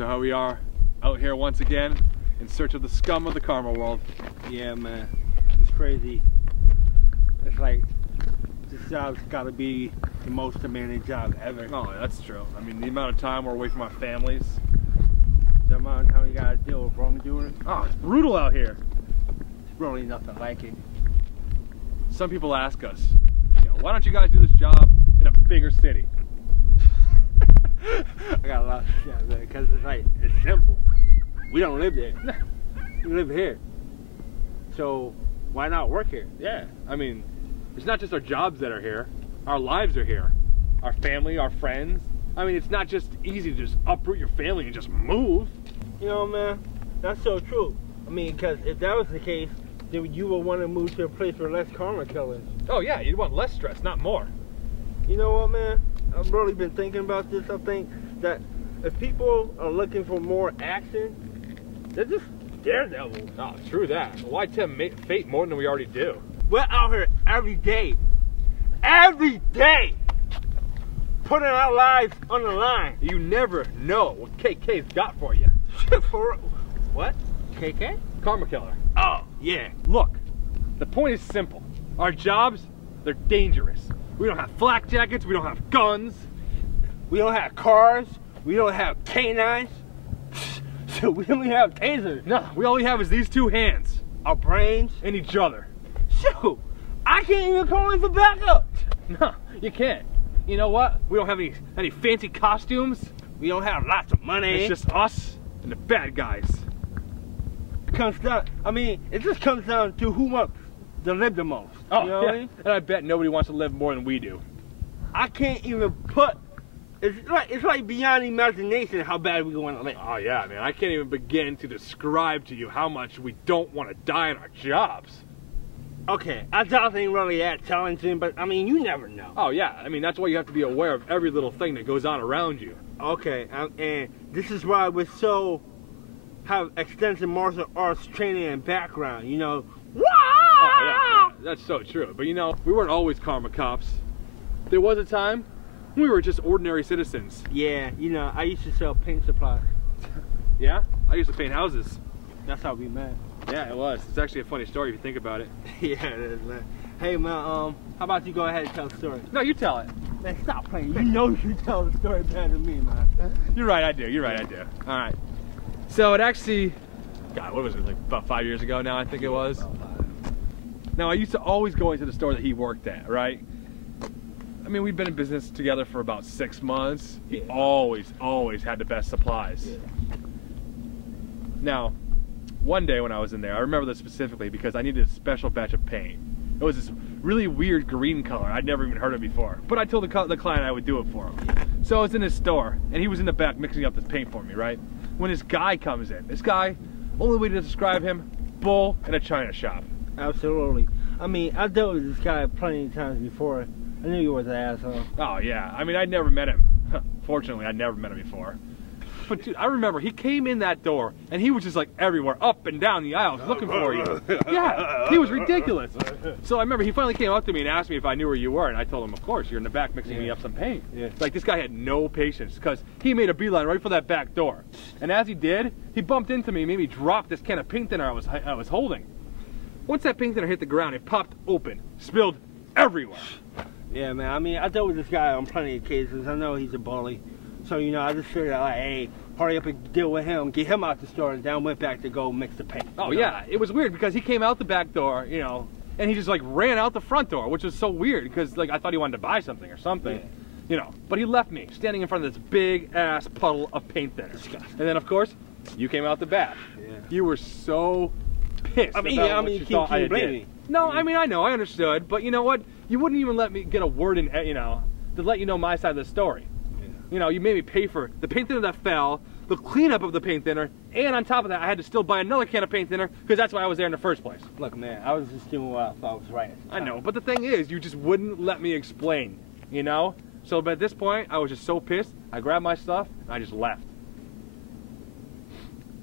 So how we are out here once again in search of the scum of the karma world. Yeah, man, it's crazy. It's like this job's got to be the most demanding job ever. Oh, that's true. I mean, the amount of time we're away from our families. The amount of time we gotta deal with wrongdoing. Oh, it's brutal out here. It's really nothing like it. Some people ask us, why don't you guys do this job in a bigger city? I got a lot of shit, man, because it's simple. We don't live there. We live here. So why not work here? Yeah, I mean, it's not just our jobs that are here. Our lives are here. Our family, our friends. I mean, it's not just easy to just uproot your family and just move. You know, man, that's so true. I mean, because if that was the case, then you would want to move to a place with less karma killers. Oh yeah, you'd want less stress, not more. You know what, man? I've really been thinking about this. I think that if people are looking for more action, they're just daredevils. Oh, true that. Why tempt fate more than we already do? We're out here every day. Every day! Putting our lives on the line. You never know what KK's got for you. For what? KK? Karma killer. Oh, yeah. Look, the point is simple. Our jobs, they're dangerous. We don't have flak jackets, we don't have guns. We don't have cars, we don't have canines. So we only have tasers. No, we all we have is these two hands. Our brains. And each other. Shoot, I can't even call in for backup. No, you can't. You know what? We don't have any fancy costumes. We don't have lots of money. It's just us and the bad guys. It comes down, it just comes down to who wants to live the most. Oh, you know what I mean? And I bet nobody wants to live more than we do. I can't even put, it's like beyond imagination how bad we want to live. Oh yeah, man, I can't even begin to describe to you how much we don't want to die in our jobs. Okay, our jobs ain't really that challenging, but you never know. Oh yeah, that's why you have to be aware of every little thing that goes on around you. Okay, and this is why we're have extensive martial arts training and background, Oh yeah, that's so true. But we weren't always karma cops. There was a time when we were just ordinary citizens. Yeah, I used to sell paint supplies. Yeah? I used to paint houses. That's how we met. Yeah, it was. It's actually a funny story if you think about it. Yeah, it is, man. Hey, man, how about you go ahead and tell the story? No, you tell it. Man, stop playing. You know you tell the story better than me, man. You're right, I do. You're right, I do. All right. So it actually, God, what was it, like about 5 years ago now, I think it was? Now, I used to always go into the store that he worked at, right? We'd been in business together for about 6 months. He always had the best supplies. Yeah. Now, one day when I was in there, I remember this specifically because I needed a special batch of paint. It was this really weird green color. I'd never even heard of before. But I told the client I would do it for him. So I was in his store, and he was in the back mixing up this paint for me, right? When this guy comes in, this guy, only way to describe him, bull in a china shop. Absolutely. I dealt with this guy plenty of times before. I knew he was an asshole. Oh yeah, I'd never met him. Fortunately, I'd never met him before. But dude, I remember he came in that door and he was just like everywhere, up and down the aisles, looking for you. Yeah, he was ridiculous. So I remember he finally came up to me and asked me if I knew where you were, and I told him, of course, you're in the back mixing me up some paint. Yeah. Like, this guy had no patience because he made a beeline right for that back door. And as he did, he bumped into me and made me drop this can of paint thinner I was holding. Once that paint thinner hit the ground, it popped open, spilled everywhere. Yeah, man, I dealt with this guy on plenty of cases. I know he's a bully. So, I just figured out, like, hey, hurry up and deal with him, get him out the store, and then went back to go mix the paint. Oh, yeah, it was weird because he came out the back door, and he just, like, ran out the front door, which was so weird because, like, I thought he wanted to buy something or something, But he left me standing in front of this big-ass puddle of paint thinner. And then, of course, you came out the back. Yeah. You were so pissed about what you thought I did. No, I know, I understood, but you know what? You wouldn't even let me get a word in, to let you know my side of the story. Yeah. You made me pay for the paint thinner that fell, the cleanup of the paint thinner, and on top of that, I had to still buy another can of paint thinner because that's why I was there in the first place. Look, man, I was just doing what I thought was right. I know, but the thing is, you just wouldn't let me explain, So, but at this point, I was just so pissed, I grabbed my stuff, and I just left.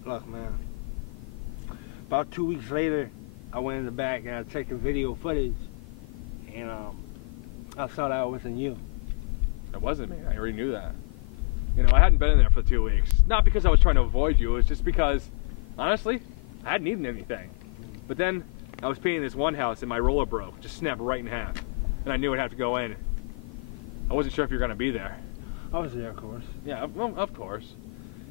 Look, man, about 2 weeks later, I went in the back and I checked the video footage, and I saw that it wasn't you. It wasn't me. I already knew that. You know, I hadn't been in there for 2 weeks. Not because I was trying to avoid you, it was just because, honestly, I hadn't eaten anything. But then I was painting this one house and my roller broke, just snapped right in half. And I knew I'd have to go in. I wasn't sure if you were gonna be there. I was there, of course. Yeah, well, of course.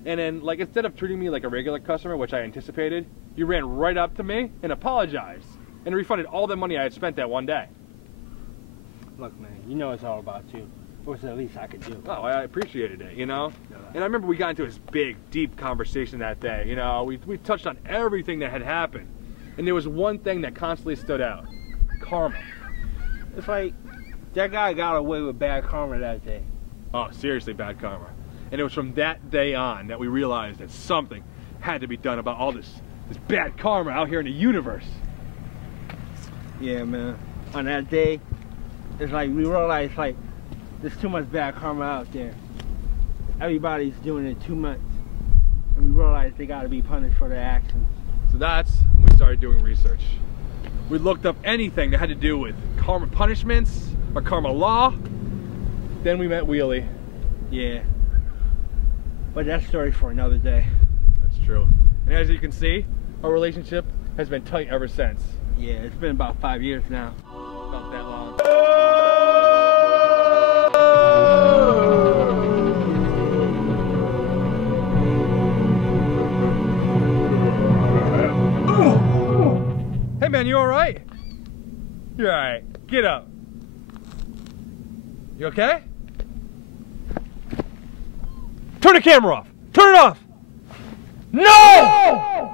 And then, like, instead of treating me like a regular customer, which I anticipated, you ran right up to me and apologized and refunded all the money I had spent that one day. Look, man, you know it's all about you. What's the least I could do? Oh, I appreciated it, you know? And I remember we got into this big, deep conversation that day. You know, we touched on everything that had happened. And there was one thing that constantly stood out. Karma. It's like, that guy got away with bad karma that day. Oh, seriously bad karma. And it was from that day on that we realized that something had to be done about all this bad karma out here in the universe. Yeah, man. On that day, it's like we realized, like, there's too much bad karma out there. Everybody's doing it too much. And we realized they gotta be punished for their actions. So that's when we started doing research. We looked up anything that had to do with karma punishments or karma law. Then we met Wheelie. Yeah. But that story's for another day. That's true. And as you can see, our relationship has been tight ever since. Yeah, it's been about 5 years now. About that long. Hey man, you alright? You're alright. Get up. You okay? Turn the camera off! Turn it off! No!